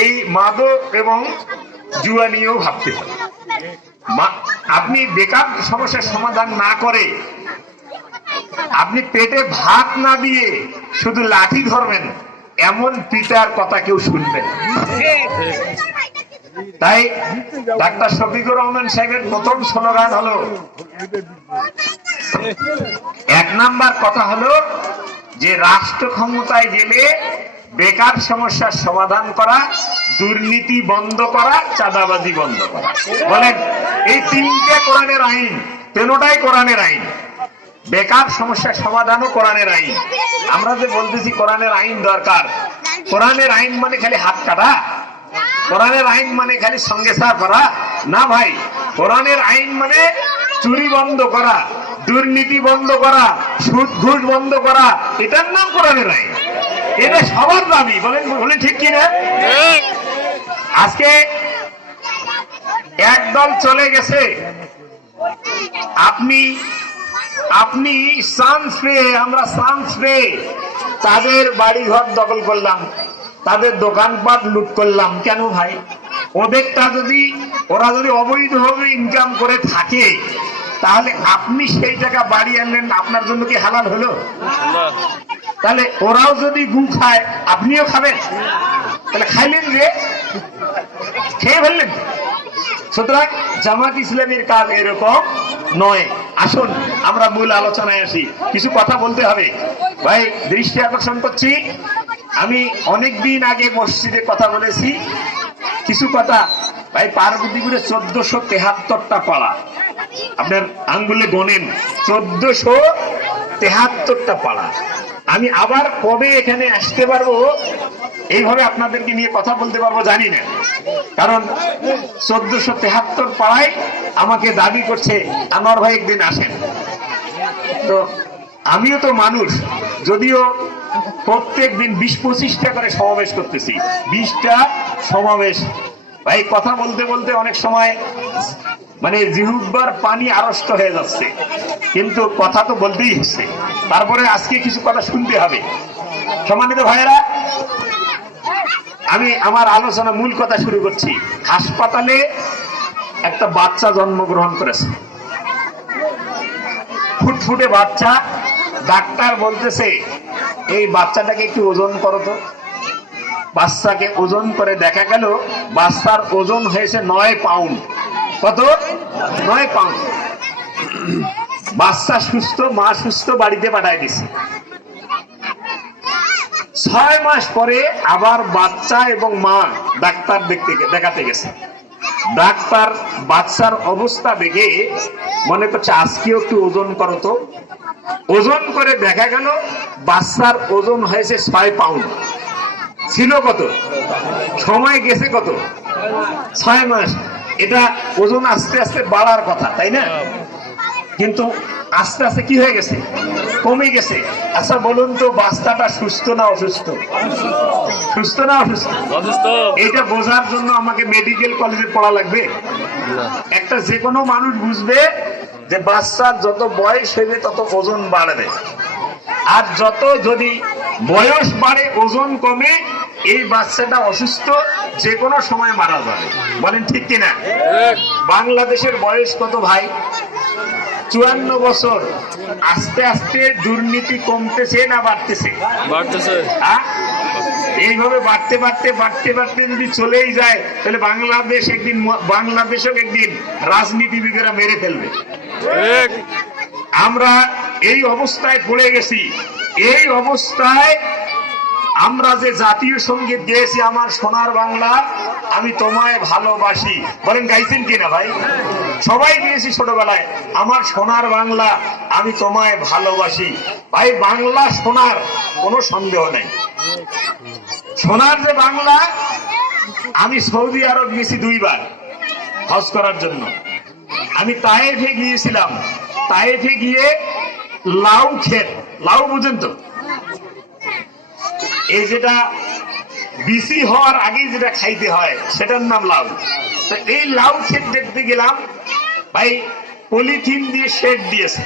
এই মাদক এবং জুয়া নিয়েও ভাবতে হবে। আপনি বেকার সমস্যার সমাধান না করে আপনি পেটে ভাত না দিয়ে শুধু লাঠি ধরবেন, এমন পিতার কথা কেউ শুনবেন তাই ডাক্তার শফিকুর রহমান সাহেবের প্রথম স্লোগান হলো, এক নাম্বার কথা হলো যে রাষ্ট্র ক্ষমতায় গেলে বেকার সমস্যার সমাধান করা, দুর্নীতি বন্ধ করা, চাঁদাবাজি বন্ধ করা। বলেন এই তিনটে কোরআনের আইন, তেনোটাই কোরআনের আইন। বেকার সমস্যার সমাধানও কোরআনের আইন। আমরা যে বলতেছি কোরআনের আইন দরকার, কোরআনের আইন মানে খালি হাত কাটা। কোরআনের আইন মানে খালি সঙ্গে সার করা। না ভাই, কোরআনের আইন মানে চুরি বন্ধ করা, দুর্নীতি বন্ধ করা, সুদ ঘুষ বন্ধ করা, এটার নাম কোরআনের আইন। এটা সবার দাবি। বলেন বলেন ঠিক কিনা? আজকে একদল চলে গেছে। আপনি আপনি আমরা চান্স পেয়ে তাদের বাড়ি ঘর দখল করলাম, তাদের দোকানপাট লুট করলাম। কেন ভাই? ওদেরটা যদি, ওরা যদি অবৈধভাবে ইনকাম করে থাকে, তাহলে আপনি সেই টাকা বাড়ি আনলেন, আপনার জন্য কি হালাল হলো? তাহলে ওরাও যদি গু খায়, আপনিও খাবেন? তাহলে খাইলেন রে খেয়ে ফেললেন? সুতরাং জামাত ইসলামের কাজ এরকম নয়। আসুন, আমরা মূল আলোচনায় আসি। কিছু কথা বলতে হবে। ভাই, দৃষ্টি আকর্ষণ করছি। আমি অনেক দিন আগে মসজিদে কথা বলেছি। কিছু কথা, ভাই, পার্বতীপুরে চোদ্দশো তেহাত্তরটা পাড়া। আপনার আঙ্গুলে গনেন চোদ্দশো তেহাত্তরটা পাড়া। আমি আবার কবে এখানে আসতে পারব, এইভাবে আপনাদেরকে নিয়ে কথা বলতে পারব, জানি না। কারণ চোদ্দশো তেহাত্তর পাড়ায় আমাকে দাবি করছে, আমার ভাই একদিন আসেন। তো আমিও তো মানুষ, যদিও প্রত্যেক দিন বিশ পঁচিশটা করে সমাবেশ করতেছি। বিশটা সমাবেশ ভাই, কথা বলতে বলতে অনেক সময় মানে জিহুব্বার পানি আড়ষ্ট হয়ে যাচ্ছে। কিন্তু কথা তো বলতেই হচ্ছে। তারপরে আজকে কিছু কথা শুনতে হবে। সম্মানিত ভাইয়েরা, আমি আমার আলোচনা মূল কথা শুরু করছি। হাসপাতালে একটা বাচ্চা জন্মগ্রহণ করেছে। ফুটফুটে বাচ্চা, ডাক্তার বলতেছে, এই বাচ্চাটাকে একটু ওজন করো তো। বাচ্চাকে ওজন করে দেখা গেল, বাচ্চার ওজন হয়েছে নয় পাউন্ড কত? নয় পাউন্ড বাচ্চা সুস্থ, মা সুস্থ বাড়িতে পাঠায় দিছে। ছয় মাস পরে আবার বাচ্চা এবং মা ডাক্তার দেখতে দেখাতে গেছে। ডাক্তার বাচ্চার অবস্থা দেখে মনে করছে, আজকেও একটু ওজন করো তো। ওজন করে দেখা গেল, বাচ্চার ওজন হয়েছে ছয় পাউন্ড ছিল কত? সময় গেছে কত? ছয় মাস। এটা ওজন আস্তে আস্তে বাড়ার কথা তাই না? কিন্তু আস্তে আস্তে কি হয়ে গেছে? কমে গেছে। আচ্ছা বলুন তো বাচ্চাটা সুস্থ না অসুস্থ? সুস্থ না অসুস্থ? অসুস্থ। এটা বোঝার জন্য আমাকে মেডিকেল কলেজে পড়া লাগবে? একটা যে কোনো মানুষ বুঝবে যে বাচ্চার যত বয়স হইবে তত ওজন বাড়বে। আর যত যদি বয়স বাড়ে ওজন কমে এই বাচ্চাটা অসুস্থ যে কোনো সময় মারা যাবে। বলেন ঠিক কিনা? বাংলাদেশের বয়স কত ভাই? চুয়ান্ন বছর। আস্তে আস্তে দুর্নীতি কমতেছে না বাড়তেছে? বাড়তেছে। হ্যাঁ? এইভাবে বাড়তে বাড়তে বাড়তে বাড়তে যদি চলেই যায় তাহলে বাংলাদেশ একদিন বাংলাদেশও একদিন রাজনীতিবিদেরা মেরে ফেলবে। আমরা এই অবস্থায় পড়ে গেছি। এই অবস্থায় আমরা যে জাতীয় সংগীত গেয়েছি আমার সোনার বাংলা, আমি তোমায় ভালোবাসি। বলেন, গাইছেন কিনা ভাই? সবাই গিয়েছি ছোটবেলায়, আমার সোনার বাংলা, আমি তোমায় ভালোবাসি। ভাই, বাংলা সোনার, কোনো সন্দেহ নেই। সোনার যে বাংলা, আমি সৌদি আরব গেছি দুইবার, হজ করার জন্য। আমি তায়েফে গিয়েছিলাম। তায়েফে গিয়ে লাউ ক্ষেত লাউ বুঝেন তো? এই যেটা বিসি হওয়ার আগে যেটা খাইতে হয়, সেটার নাম লাউ। তো এই লাউ ক্ষেত দেখতে গেলাম, ভাই, পলিথিন দিয়ে শেড দিয়েছে।